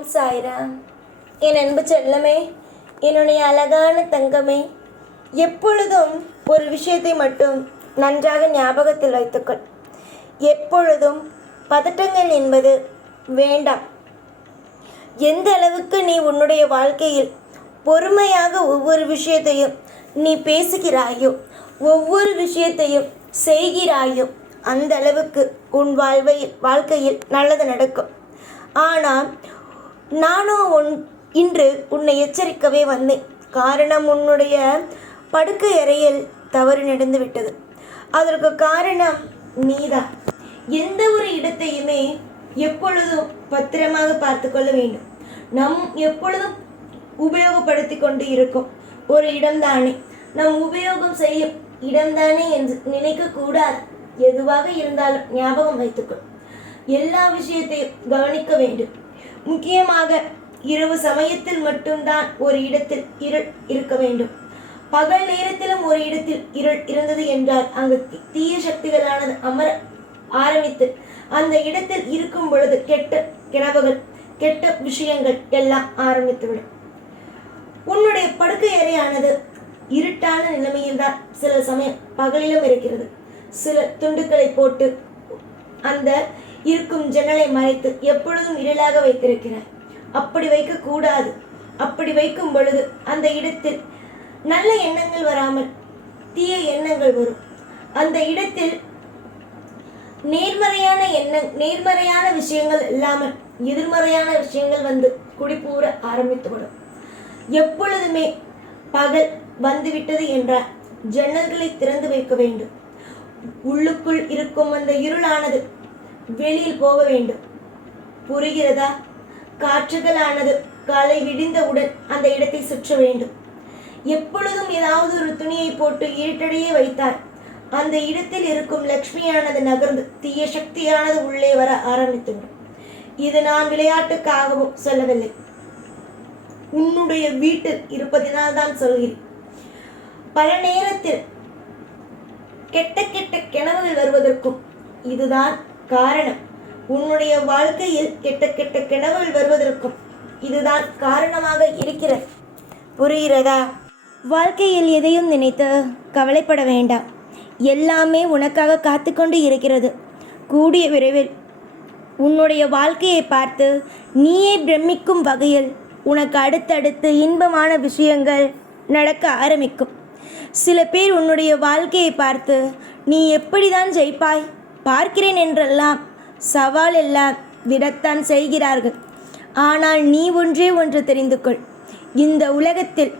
ஓம் சாய்ராம். என் அன்பு செல்லமே, என்னுடைய அழகான தங்கமே, எப்பொழுதும் ஒரு விஷயத்தை மட்டும் நன்றாக ஞாபகத்தில் வைத்துக்கொள். எப்பொழுதும் பதட்டங்கள் என்பது வேண்டாம். எந்த அளவுக்கு நீ உன்னுடைய வாழ்க்கையில் பொறுமையாக ஒவ்வொரு விஷயத்தையும் நீ பேசுகிறாயோ, ஒவ்வொரு விஷயத்தையும் செய்கிறாயோ, அந்த அளவுக்கு உன் வாழ்க்கையில் நல்லது நடக்கும். ஆனால் நானும் இன்று உன்னை எச்சரிக்கவே வந்தேன். காரணம், உன்னுடைய படுக்கை அறையில் தவறு நடந்துவிட்டது. அதற்கு காரணம் நீதான். எந்த ஒரு இடத்தையுமே எப்பொழுதும் பத்திரமாக பார்த்து கொள்ள வேண்டும். எப்பொழுதும் உபயோகப்படுத்தி கொண்டு இருக்கும் ஒரு இடம்தானே, நம் உபயோகம் செய்யும் இடம்தானே என்று நினைக்கக்கூடாது. எதுவாக இருந்தாலும் ஞாபகம் வைத்துக்கொள். எல்லா விஷயத்தையும் கவனிக்க வேண்டும். முக்கியமாக இரவு சமயத்தில் மட்டும்தான் ஒரு இடத்தில் இருள் இருக்க வேண்டும். பகல் நேரத்திலும் ஒரு இடத்தில் இருள் இருந்தது என்றால் அங்கு தீய சக்திகளானது அமர ஆரம்பித்து அந்த இடத்தில் இருக்கும் பொழுது கெட்ட கிணவுகள், கெட்ட விஷயங்கள் எல்லாம் ஆரம்பித்துவிடும். உன்னுடைய படுக்கை அறையானது இருட்டான நிலைமையில் தான் சில சமயம் பகலிலும் இருக்கிறது. சில துண்டுகளை போட்டு அந்த இருக்கும் ஜன்னலை மறைத்து எப்பொழுதும் இருளாக வைத்திருக்கிறார். அப்படி வைக்கக்கூடாது. அப்படி வைக்கும் பொழுது அந்த இடத்தில் நல்ல எண்ணங்கள் வராமல் தீய எண்ணங்கள் வரும். அந்த இடத்தில் நேர்மறையான விஷயங்கள் இல்லாமல் எதிர்மறையான விஷயங்கள் வந்து குடிபூர ஆரம்பித்துவிடும். எப்பொழுதுமே பகல் வந்துவிட்டது என்றால் ஜன்னல்களை திறந்து வைக்க வேண்டும். உள்ளுக்குள் இருக்கும் அந்த இருளானது வெளியில் போக வேண்டும். புரிகிறதா? காற்றுகளானது காலை விடிந்தவுடன் அந்த இடத்தை சுற்ற வேண்டும். எப்பொழுதும் ஏதாவது ஒரு துணியை போட்டு இருட்டடையே வைத்தால் அந்த இடத்தில் இருக்கும் லக்ஷ்மியானது நகர்ந்து தீய சக்தியானது உள்ளே வர ஆரம்பித்துவிடும். இது நான் விளையாட்டுக்காகவும் சொல்லவில்லை, உன்னுடைய வீட்டில் இருப்பதினால் தான் சொல்கிறேன். பல நேரத்தில் கெட்ட கெட்ட கனவுகள் வருவதற்கும் இதுதான் காரணம். உன்னுடைய வாழ்க்கையில் கெட்ட கெட்ட கனவுகள் வருவதற்கும் இதுதான் காரணமாக இருக்கிறது. புரிகிறதா? வாழ்க்கையில் எதையும் நினைத்து கவலைப்பட வேண்டாம். எல்லாமே உனக்காக காத்து கொண்டு இருக்கிறது. கூடிய விரைவில் உன்னுடைய வாழ்க்கையை பார்த்து நீயே பிரமிக்கும் வகையில் உனக்கு அடுத்தடுத்து இன்பமான விஷயங்கள் நடக்க ஆரம்பிக்கும். சில பேர் உன்னுடைய வாழ்க்கையை பார்த்து நீ எப்படிதான் ஜெயிப்பாய், பார்க்கிறேன் என்றெல்லாம் சவால் எல்லாம் விடத்தான் செய்கிறார்கள். ஆனால் நீ ஒன்று தெரிந்து கொள். இந்த உலகத்தில்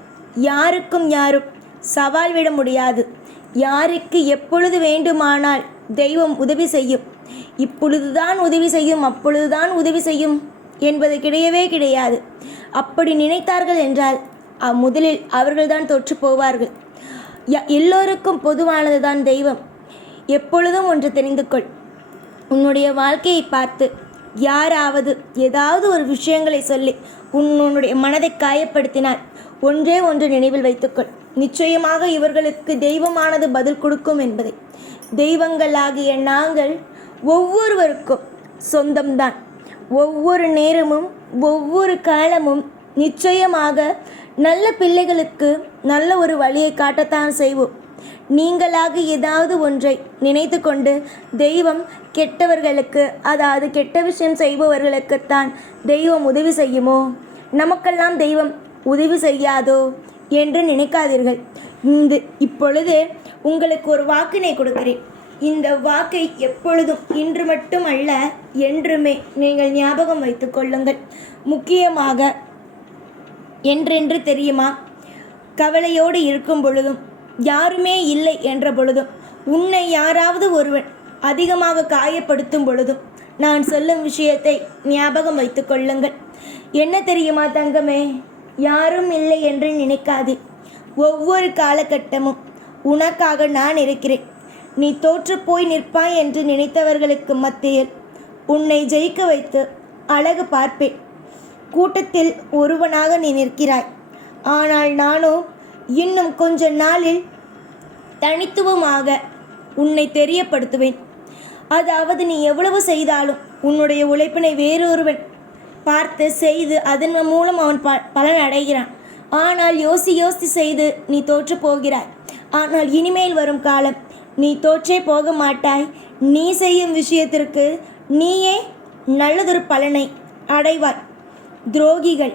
யாருக்கும் யாரும் சவால் விட முடியாது. யாருக்கு எப்பொழுது வேண்டுமானால் தெய்வம் உதவி செய்யும். இப்பொழுதுதான் உதவி செய்யும், அப்பொழுதுதான் உதவி செய்யும் என்பது கிடையவே கிடையாது. அப்படி நினைத்தார்கள் என்றால் முதலில் அவர்கள்தான் தோற்று போவார்கள். எல்லோருக்கும் பொதுவானதுதான் தெய்வம். எப்பொழுதும் ஒன்று தெரிந்து கொள். உன்னுடைய வாழ்க்கையை பார்த்து யாராவது ஏதாவது ஒரு விஷயங்களை சொல்லி உன்னுடைய மனதை காயப்படுத்தினால் ஒன்று நினைவில் வைத்துக்கொள். நிச்சயமாக இவர்களுக்கு தெய்வமானது பதில் கொடுக்கும் என்பதை. தெய்வங்களாகிய நாங்கள் ஒவ்வொருவருக்கும் சொந்தம்தான். ஒவ்வொரு நேரமும் ஒவ்வொரு காலமும் நிச்சயமாக நல்ல பிள்ளைகளுக்கு நல்ல ஒரு வழியை காட்டத்தான் செய்வோம். நீங்களாக ஏதாவது ஒன்றை நினைத்து கொண்டு தெய்வம் கெட்டவர்களுக்கு, அதாவது கெட்ட விஷயம் செய்பவர்களுக்குத்தான் தெய்வம் உதவி செய்யுமோ, நமக்கெல்லாம் தெய்வம் உதவி செய்யாதோ என்று நினைக்காதீர்கள். இப்பொழுது உங்களுக்கு ஒரு வாக்கினை கொடுக்கிறேன். இந்த வாக்கை எப்பொழுதும் இன்று மட்டும் அல்ல என்றுமே நீங்கள் ஞாபகம் வைத்து கொள்ளுங்கள். முக்கியமாக என்றென்று தெரியுமா? கவலையோடு இருக்கும் பொழுதும், யாருமே இல்லை என்ற பொழுதும், உன்னை யாராவது ஒருவன் அதிகமாக காயப்படுத்தும் பொழுதும் நான் சொல்லும் விஷயத்தை ஞாபகம் வைத்து கொள்ளுங்கள். என்ன தெரியுமா தங்கமே? யாரும் இல்லை என்று நினைக்காதே. ஒவ்வொரு காலகட்டமும் உனக்காக நான் இருக்கிறேன். நீ தோற்று போய் நிற்பாய் என்று நினைத்தவர்களுக்கு மத்தியில் உன்னை ஜெயிக்க வைத்து அழகு பார்ப்பேன். கூட்டத்தில் ஒருவனாக நீ நிற்கிறாய். ஆனால் நானோ இன்னும் கொஞ்ச நாளில் தனித்துவமாக உன்னை தெரியப்படுத்துவேன். அதாவது நீ எவ்வளவு செய்தாலும் உன்னுடைய உழைப்பினை வேறொருவன் பார்த்து செய்து அதன் மூலம் அவன் பலன் அடைகிறான். ஆனால் யோசித்து செய்து நீ தோற்று போகிறாய். ஆனால் இனிமேல் வரும் காலம் நீ தோற்றே போக மாட்டாய். நீ செய்யும் விஷயத்திற்கு நீயே நல்லதொரு பலனை அடைவாய். துரோகிகள்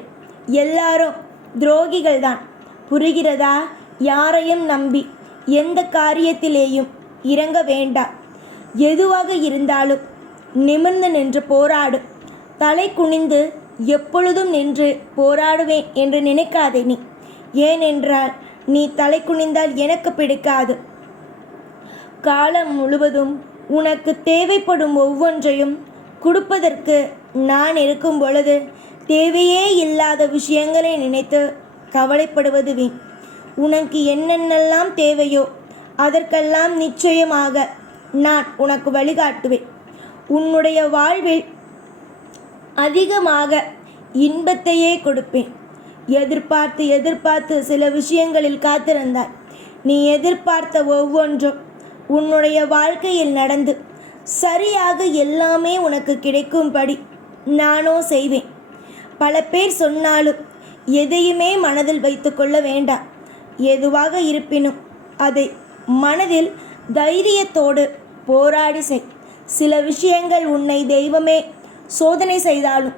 எல்லாரும் துரோகிகள்தான். புரிகிறதா? யாரையும் நம்பி எந்த காரியத்திலேயும் இறங்க வேண்டாம். எதுவாக இருந்தாலும் நிமிர்ந்து நின்று போராடு. தலை குனிந்து எப்பொழுதும் நின்று போராடுவேன் என்று நினைக்காதே நீ. ஏனென்றால் நீ தலை குனிந்தால் எனக்கு பிடிக்காது. காலம் முழுவதும் உனக்கு தேவைப்படும் ஒவ்வொன்றையும் கொடுப்பதற்கு நான் இருக்கும் பொழுது தேவையே இல்லாத விஷயங்களை நினைத்து கவலைப்படுவது வீண். உனக்கு என்னென்னலாம் தேவையோ அதற்கெல்லாம் நிச்சயமாக நான் உனக்கு வழிகாட்டுவேன். உன்னுடைய வாழ்வில் அதிகமாக இன்பத்தையே கொடுப்பேன். எதிர்பார்த்து சில விஷயங்களில் காத்திருந்தாய். நீ எதிர்பார்த்த ஒவ்வொன்றும் உன்னுடைய வாழ்க்கையில் நடந்து சரியாக எல்லாமே உனக்கு கிடைக்கும்படி நானோ செய்வேன். பல பேர் சொன்னாலும் எதையுமே மனதில் வைத்து கொள்ள வேண்டாம். எதுவாக இருப்பினும் அதை மனதில் தைரியத்தோடு போராடி செய். சில விஷயங்கள் உன்னை தெய்வமே சோதனை செய்தாலும்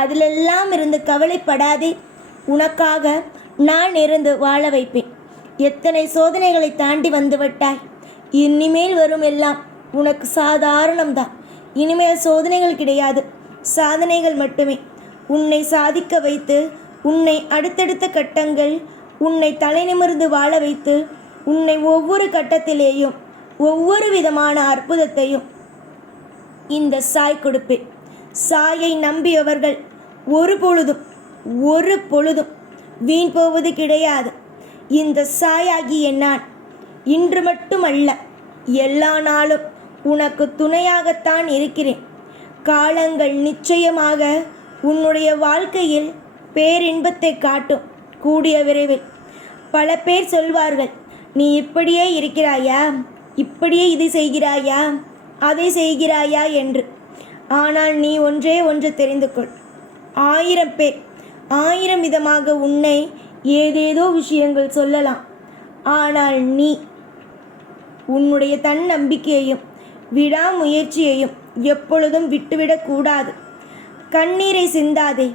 அதிலெல்லாம் இருந்து கவலைப்படாதே. உனக்காக நான் இருந்து வாழ வைப்பேன். எத்தனை சோதனைகளை தாண்டி வந்துவிட்டாய். இனிமேல் வரும் எல்லாம் உனக்கு சாதாரணம்தான். இனிமேல் சோதனைகள் கிடையாது, சாதனைகள் மட்டுமே. உன்னை சாதிக்க வைத்து உன்னை அடுத்தடுத்த கட்டங்கள் உன்னை தலை நிமிர்ந்து வாழ வைத்து உன்னை ஒவ்வொரு கட்டத்திலேயும் ஒவ்வொரு விதமான அற்புதத்தையும் இந்த சாய் கொடுப்பேன். சாயை நம்பியவர்கள் ஒரு பொழுதும் வீண் போவது கிடையாது. இந்த சாயாகிய நான் இன்று மட்டுமல்ல, எல்லா நாளும் உனக்கு துணையாகத்தான் இருக்கிறேன். காலங்கள் நிச்சயமாக உன்னுடைய வாழ்க்கையில் பேரின்பத்தை காட்டும் கூடிய விரைவில். பல பேர் சொல்வார்கள், நீ இப்படியே இருக்கிறாயா, இப்படியே இதை செய்கிறாயா, அதை செய்கிறாயா என்று. ஆனால் நீ ஒன்று தெரிந்து கொள். 1000 பேர் 1000 விதமாக உன்னை ஏதேதோ விஷயங்கள் சொல்லலாம். ஆனால் நீ உன்னுடைய தன்னம்பிக்கையையும் விடாமுயற்சியையும் எப்பொழுதும் விட்டுவிடக்கூடாது. கண்ணீரை சிந்தாதே,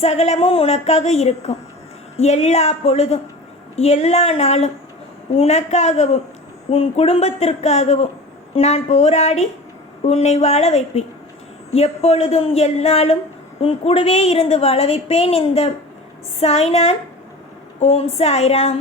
சகலமும் உனக்காக இருக்கும். எல்லா பொழுதும் எல்லா நாளும் உனக்காகவும் உன் குடும்பத்திற்காகவும் நான் போராடி உன்னை வாழ வைப்பேன். எப்பொழுதும் எந்நாளும் உன் கூடவே இருந்து வாழ வைப்பேன். இந்த சாய்நான். ஓம் சாய்ராம்.